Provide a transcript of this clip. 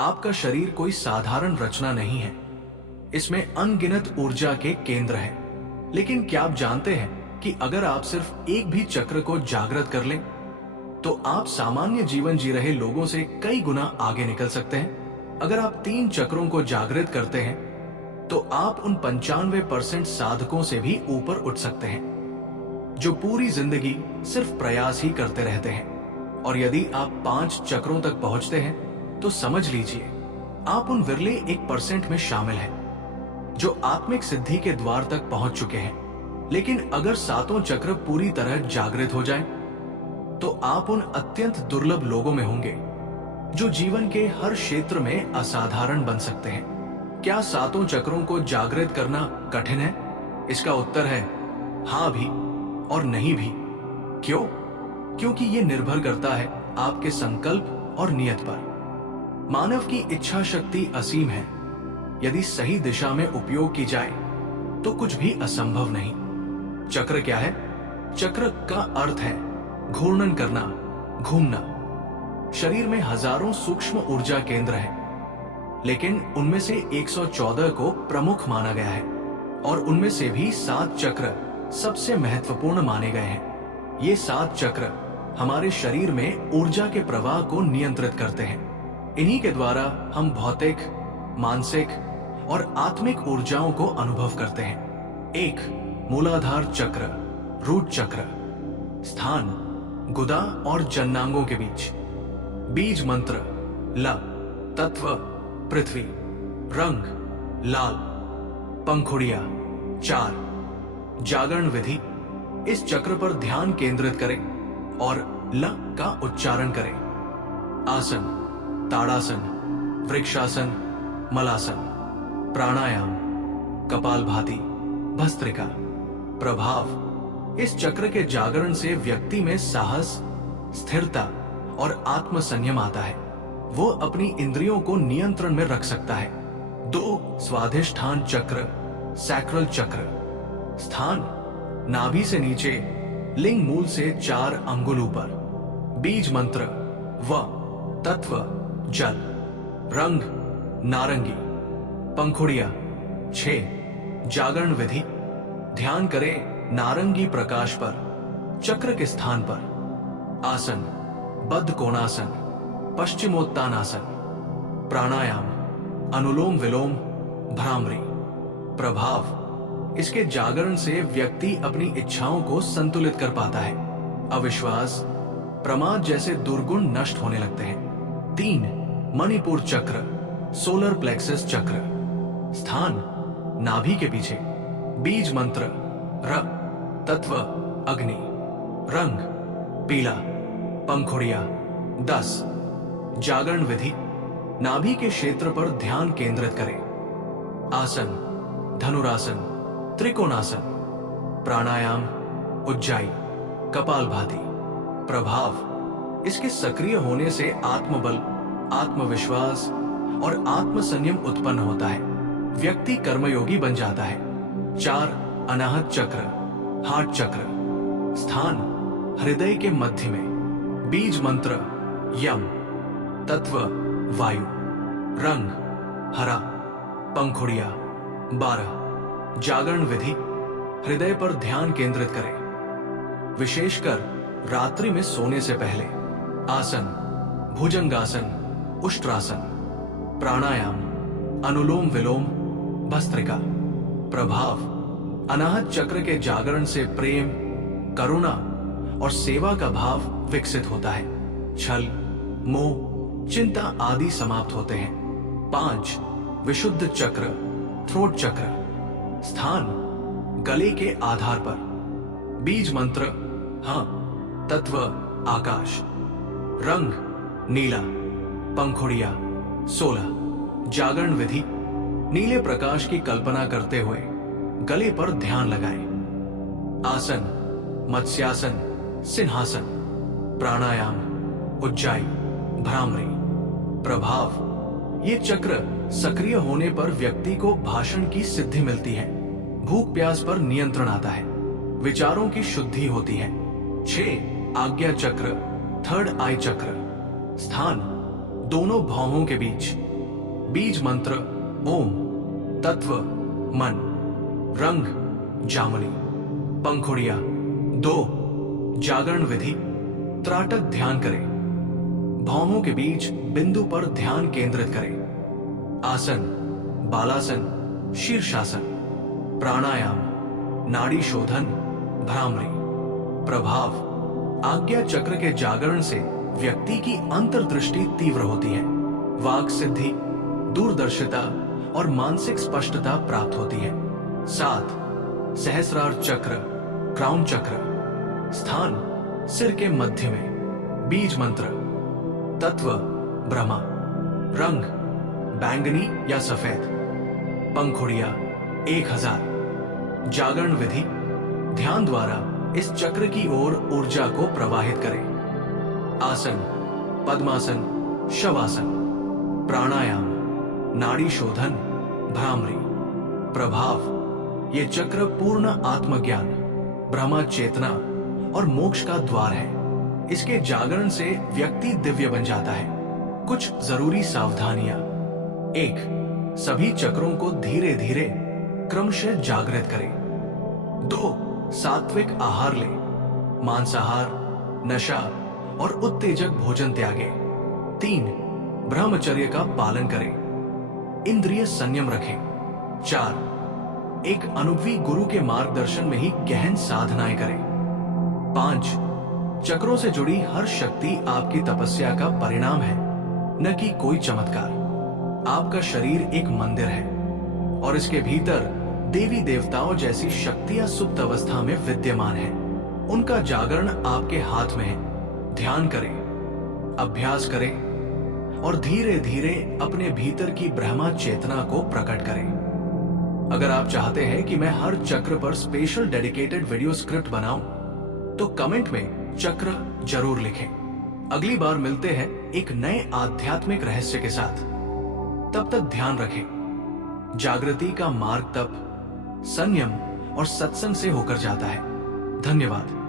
आपका शरीर कोई साधारण रचना नहीं है। इसमें अनगिनत ऊर्जा के केंद्र हैं। लेकिन क्या आप जानते हैं कि अगर आप सिर्फ एक भी चक्र को जागृत कर लें तो आप सामान्य जीवन जी रहे लोगों से कई गुना आगे निकल सकते हैं। अगर आप 3 चक्रों को जागृत करते हैं तो आप उन 95% साधकों से भी ऊपर उठ सकते हैं जो पूरी जिंदगी सिर्फ प्रयास ही करते रहते हैं। और यदि आप 5 चक्रों तक पहुंचते हैं तो समझ लीजिए आप उन विरले 1% में शामिल हैं जो आत्मिक सिद्धि के द्वार तक पहुंच चुके हैं। लेकिन अगर 7 चक्र पूरी तरह जागृत हो जाएं, तो आप उन अत्यंत दुर्लभ लोगों में होंगे जो जीवन के हर क्षेत्र में असाधारण बन सकते हैं। क्या 7 चक्रों को जागृत करना कठिन है? इसका उत्तर है हाँ भी और नहीं भी। क्यों? क्योंकि यह निर्भर करता है आपके संकल्प और नियत पर। मानव की इच्छा शक्ति असीम है। यदि सही दिशा में उपयोग की जाए तो कुछ भी असंभव नहीं। चक्र क्या है? चक्र का अर्थ है घूर्णन करना, घूमना। शरीर में हजारों सूक्ष्म ऊर्जा केंद्र हैं, लेकिन उनमें से 114 को प्रमुख माना गया है और उनमें से भी 7 चक्र सबसे महत्वपूर्ण माने गए हैं। ये 7 चक्र हमारे शरीर में ऊर्जा के प्रवाह को नियंत्रित करते हैं। इन्हीं के द्वारा हम भौतिक, मानसिक और आत्मिक ऊर्जाओं को अनुभव करते हैं। 1 मूलाधार चक्र, रूट चक्र। स्थान गुदा और जननांगों के बीच। बीज मंत्र ल। तत्व पृथ्वी। रंग लाल। पंखुड़िया 4। जागरण विधि। इस चक्र पर ध्यान केंद्रित करें और ल का उच्चारण करें। आसन ताड़ासन, वृक्षासन, मलासन। प्राणायाम कपालभाति, भस्त्रिका। प्रभाव। इस चक्र के जागरण से व्यक्ति में साहस, स्थिरता और आत्म संयम आता है। वो अपनी इंद्रियों को नियंत्रण में रख सकता है। 2 स्वाधिष्ठान चक्र, सैक्रल चक्र। स्थान नाभि से नीचे, लिंग मूल से 4 अंगुल ऊपर। बीज मंत्र व। तत्व जल। रंग नारंगी। पंखुड़िया 6। जागरण विधि। ध्यान करें नारंगी प्रकाश पर, चक्र के स्थान पर। आसन बद्ध कोणासन, पश्चिमोत्तानासन। प्राणायाम अनुलोम विलोम, भ्रामरी। प्रभाव। इसके जागरण से व्यक्ति अपनी इच्छाओं को संतुलित कर पाता है। अविश्वास, प्रमाद जैसे दुर्गुण नष्ट होने लगते हैं। 3 मणिपुर चक्र, सोलर प्लेक्सस चक्र। स्थान नाभि के पीछे। बीज मंत्र र। तत्व अग्नि। रंग पीला। पंखुड़िया 10। जागरण विधि। नाभि के क्षेत्र पर ध्यान केंद्रित करें। आसन धनुरासन, त्रिकोणासन। प्राणायाम उज्जाई, कपालभाति। प्रभाव। इसके सक्रिय होने से आत्मबल, आत्मविश्वास और आत्मसंयम उत्पन्न होता है। व्यक्ति कर्मयोगी बन जाता है। 4 अनाहत चक्र, हार्ट चक्र। स्थान हृदय के मध्य में। बीज मंत्र यम। तत्व वायु। रंग हरा। पंखुड़िया 12। जागरण विधि। हृदय पर ध्यान केंद्रित करें, विशेषकर रात्रि में सोने से पहले। आसन भुजंगासन, उष्ट्रासन। प्राणायाम अनुलोम विलोम, भस्त्रिका। प्रभाव। अनाहत चक्र के जागरण से प्रेम, करुणा और सेवा का भाव विकसित होता है। छल, मोह, चिंता आदि समाप्त होते हैं। 5 विशुद्ध चक्र, थ्रोट चक्र। स्थान गले के आधार पर। बीज मंत्र हाँ। तत्व आकाश। रंग नीला। पंखुड़िया 16। जागरण विधि। नीले प्रकाश की कल्पना करते हुए गले पर ध्यान लगाएं। आसन मत्स्यासन, सिंहासन। प्राणायाम उज्जाई, भ्रामरी। प्रभाव। ये चक्र सक्रिय होने पर व्यक्ति को भाषण की सिद्धि मिलती है, भूख प्यास पर नियंत्रण आता है, विचारों की शुद्धि होती है। 6 आज्ञा चक्र, थर्ड आई चक्र। स्थान दोनों भौहों के बीच। बीज मंत्र ओम, तत्व मन, रंग जामुनी, पंखुड़िया 2, जागरण विधि त्राटक ध्यान करें। भौहों के बीच बिंदु पर ध्यान केंद्रित करें। आसन बालासन, शीर्षासन, प्राणायाम, नाड़ी शोधन, भ्रामरी। प्रभाव, आज्ञा चक्र के जागरण से व्यक्ति की अंतर्दृष्टि तीव्र होती है, वाक सिद्धि, दूरदर्शिता और मानसिक स्पष्टता प्राप्त होती है। 7, सहस्रार चक्र, क्राउन चक्र, स्थान सिर के मध्य में। बीज मंत्र, तत्व ब्रह्मा, रंग बैंगनी या सफेद, पंखुड़िया 1000। जागरण विधि, ध्यान द्वारा इस चक्र की ओर ऊर्जा को प्रवाहित करें। आसन पद्मासन, शवासन, प्राणायाम, नाड़ी शोधन, भ्रामरी। प्रभाव, ये चक्र पूर्ण आत्मज्ञान, ब्रह्म चेतना और मोक्ष का द्वार है। इसके जागरण से व्यक्ति दिव्य बन जाता है। कुछ जरूरी सावधानियां। 1, सभी चक्रों को धीरे धीरे क्रमशः जागृत करें। 2, सात्विक आहार लें, मांसाहार, नशा और उत्तेजक भोजन त्यागें। 3, ब्रह्मचर्य का पालन करें, इंद्रिय संयम रखें। 4, एक अनुभवी गुरु के मार्गदर्शन में ही गहन साधनाएं करें। 5, चक्रों से जुड़ी हर शक्ति आपकी तपस्या का परिणाम है, न कि कोई चमत्कार। आपका शरीर एक मंदिर है और इसके भीतर देवी देवताओं जैसी शक्तियां सुप्त अवस्था में विद्यमान हैं। उनका जागरण आपके हाथ में है। ध्यान करें, अभ्यास करें और धीरे धीरे अपने भीतर की ब्रह्मा चेतना को प्रकट करें। अगर आप चाहते हैं कि मैं हर चक्र पर स्पेशल डेडिकेटेड वीडियो स्क्रिप्ट बनाऊं, तो कमेंट में चक्र जरूर लिखें। अगली बार मिलते हैं एक नए आध्यात्मिक रहस्य के साथ। तब तक ध्यान रखें, जागृति का मार्ग तप, संयम और सत्संग से होकर जाता है। धन्यवाद।